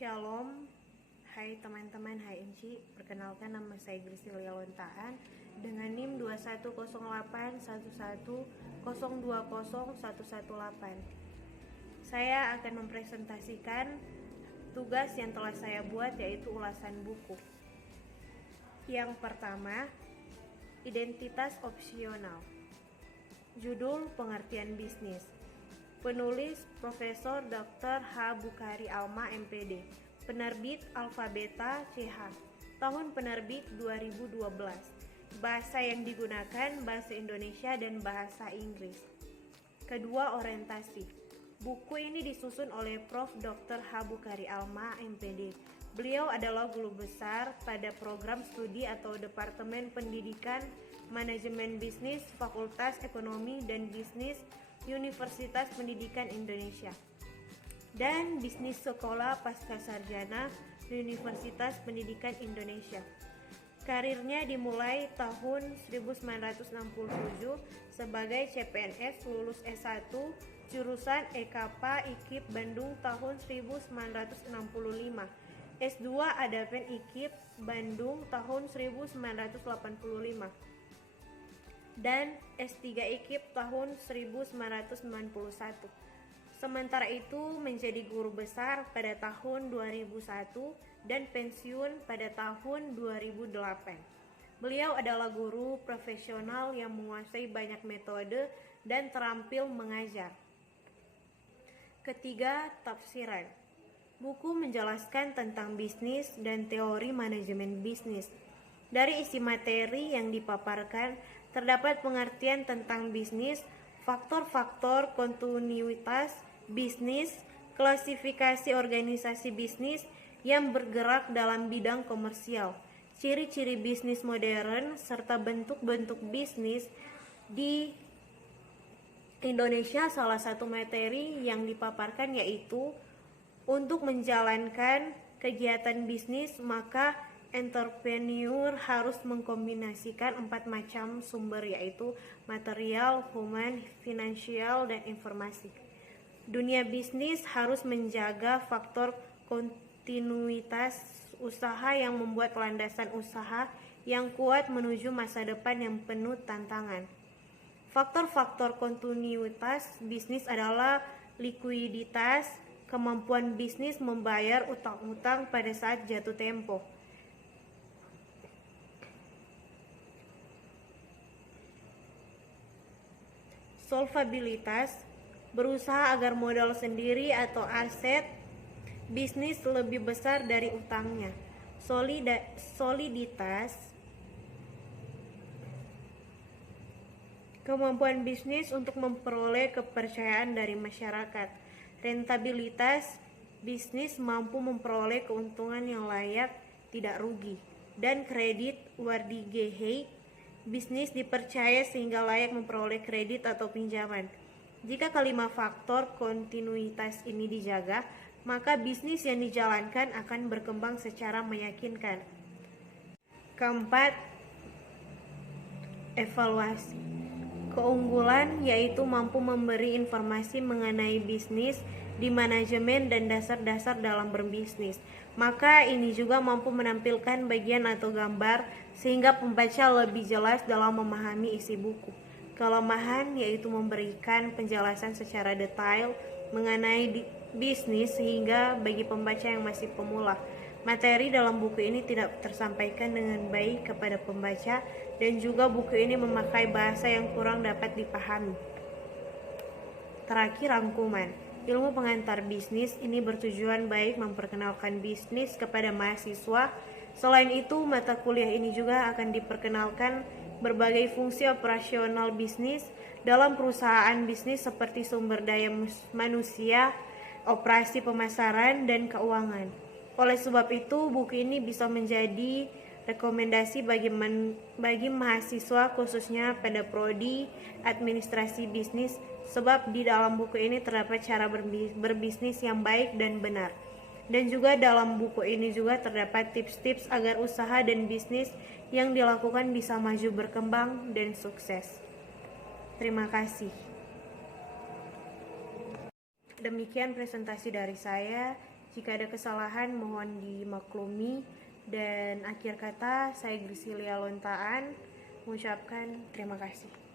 Shalom, hai teman-teman, hai Enci. Perkenalkan, nama saya Grisilia Lontaan dengan NIM 210811020118. Saya akan mempresentasikan tugas yang telah saya buat, yaitu ulasan buku. Yang pertama, identitas opsional. Judul pengertian bisnis. Penulis Profesor Dr. H. Bukhari Alma MPD. Penerbit Alfabeta CH. Tahun penerbit 2012. Bahasa yang digunakan bahasa Indonesia dan bahasa Inggris. Kedua, orientasi. Buku ini disusun oleh Prof. Dr. H. Bukhari Alma MPD. Beliau adalah guru besar pada program studi atau Departemen Pendidikan Manajemen Bisnis Fakultas Ekonomi dan Bisnis Universitas Pendidikan Indonesia dan Bisnis Sekolah Pascasarjana Universitas Pendidikan Indonesia. Karirnya dimulai tahun 1967 sebagai CPNS lulus S1 jurusan EKPA IKIP Bandung tahun 1965. S2 Adapen IKIP Bandung tahun 1985. Dan S3 IKIP tahun 1991. Sementara itu menjadi guru besar pada tahun 2001 dan pensiun pada tahun 2008. Beliau adalah guru profesional yang menguasai banyak metode dan terampil mengajar. Ketiga, tafsiran. Buku menjelaskan tentang bisnis dan teori manajemen bisnis. Dari isi materi yang dipaparkan, terdapat pengertian tentang bisnis, faktor-faktor kontinuitas bisnis, klasifikasi organisasi bisnis yang bergerak dalam bidang komersial, ciri-ciri bisnis modern, serta bentuk-bentuk bisnis di Indonesia. Salah satu materi yang dipaparkan yaitu untuk menjalankan kegiatan bisnis, maka entrepreneur harus mengkombinasikan 4 macam sumber, yaitu material, human, finansial, dan informasi. Dunia bisnis harus menjaga faktor kontinuitas usaha yang membuat landasan usaha yang kuat menuju masa depan yang penuh tantangan. Faktor-faktor kontinuitas bisnis adalah likuiditas, kemampuan bisnis membayar utang-utang pada saat jatuh tempo, solvabilitas, berusaha agar modal sendiri atau aset bisnis lebih besar dari utangnya. Soliditas, kemampuan bisnis untuk memperoleh kepercayaan dari masyarakat. Rentabilitas, bisnis mampu memperoleh keuntungan yang layak, tidak rugi. Dan kredit Wardigehey, bisnis dipercaya sehingga layak memperoleh kredit atau pinjaman. Jika kelima faktor kontinuitas ini dijaga, maka bisnis yang dijalankan akan berkembang secara meyakinkan. Keempat, evaluasi. Keunggulan yaitu mampu memberi informasi mengenai bisnis di manajemen dan dasar-dasar dalam berbisnis. Maka ini juga mampu menampilkan bagian atau gambar sehingga pembaca lebih jelas dalam memahami isi buku. Kelemahan yaitu memberikan penjelasan secara detail mengenai bisnis sehingga bagi pembaca yang masih pemula, materi dalam buku ini tidak tersampaikan dengan baik kepada pembaca, dan juga buku ini memakai bahasa yang kurang dapat dipahami. Terakhir, rangkuman. Ilmu pengantar bisnis ini bertujuan baik memperkenalkan bisnis kepada mahasiswa. Selain itu, mata kuliah ini juga akan diperkenalkan berbagai fungsi operasional bisnis dalam perusahaan bisnis seperti sumber daya manusia, operasi pemasaran, dan keuangan. Oleh sebab itu, buku ini bisa menjadi rekomendasi bagi mahasiswa khususnya pada prodi administrasi bisnis, sebab di dalam buku ini terdapat cara berbisnis yang baik dan benar. Dan juga dalam buku ini juga terdapat tips-tips agar usaha dan bisnis yang dilakukan bisa maju, berkembang, dan sukses. Terima kasih. Demikian presentasi dari saya. Jika ada kesalahan mohon dimaklumi. Dan akhir kata, saya Grisilia Lontaan mengucapkan terima kasih.